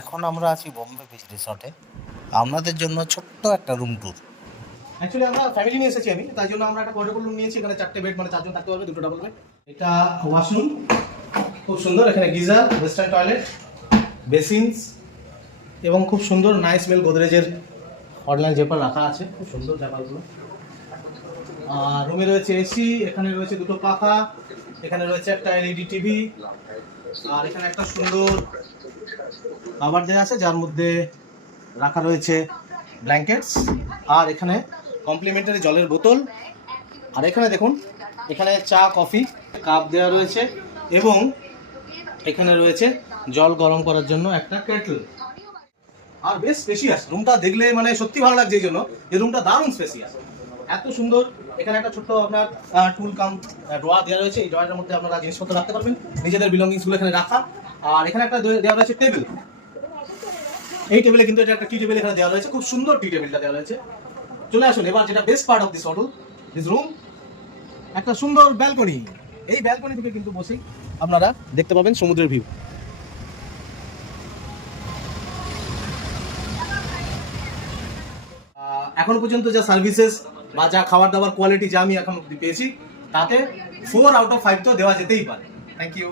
এখন আমরা আছি বোম্বে বিচ রিসর্টে। আপনাদের জন্য ছোট্ট একটা রুম ট্যুর। অ্যাকচুয়ালি আমরা ফ্যামিলি নিয়ে এসেছি তাই জন্য আমরা একটা পোর্টেবল রুম নিয়েছি। এখানে 4টে বেড, মানে 4জন থাকতে পারবে, 2টো ডাবল বেড। এটা ওয়াশরুম, খুব সুন্দর। এখানে গিজার, ওয়েস্টার্ন টয়লেট, বেসিনস এবং খুব সুন্দর নাইস স্মেল গোদরেজের অনলাইন জেপার রাখা আছে, খুব সুন্দর জায়গাগুলো। আর রুমে রয়েছে এসি, এখানে রয়েছে 2টো পাখা, এখানে রয়েছে একটা এলইডি টিভি, আর এখানে একটা সুন্দর কাভার দেওয়া আছে যার মধ্যে রাখা রয়েছে ব্ল্যাঙ্কেটস। আর এখানে কমপ্লিমেন্টারি জলের বোতল। আর এখানে দেখুন, এখানে চা কফি কাপ দেওয়া রয়েছে এবং এখানে রয়েছে জল গরম করার জন্য একটা কেটল। আর বেশ স্পেশিয়াস রুমটা, দেখলে মানে সত্যি ভালো লাগছে এই জন্য। এই রুমটা দারুণ স্পেশিয়াস, এত সুন্দর। এখানে একটা ছোট্ট আপনার টুল কাম ড্রয়ার দেওয়া রয়েছে। এই ড্রয়ারের মধ্যে আপনারা জিনিসপত্র রাখতে পারবেন, নিজেদের বিলঙ্গিংসগুলো এখানে রাখা। আর এখানে একটা দেওয়া রয়েছে টেবিল। এই টেবিলে কিন্তু এটা একটা টি টেবিল এখানে দেওয়া রয়েছে, খুব সুন্দর টি টেবিলটা দেওয়া রয়েছে। চলে আসুন এবার যেটা best part of this hotel, this room, একটা সুন্দর ব্যালকনি। এই ব্যালকনি থেকে কিন্তু বসেই আপনারা দেখতে পাবেন সমুদ্রের ভিউ। এখনো পর্যন্ত যা সার্ভিসেস বা যা খাবার দাবার কোয়ালিটি যা আমি এখন পেয়েছি, তাতে 4 আউট অফ 5 তো দেওয়া যেতেই পারে। Thank you.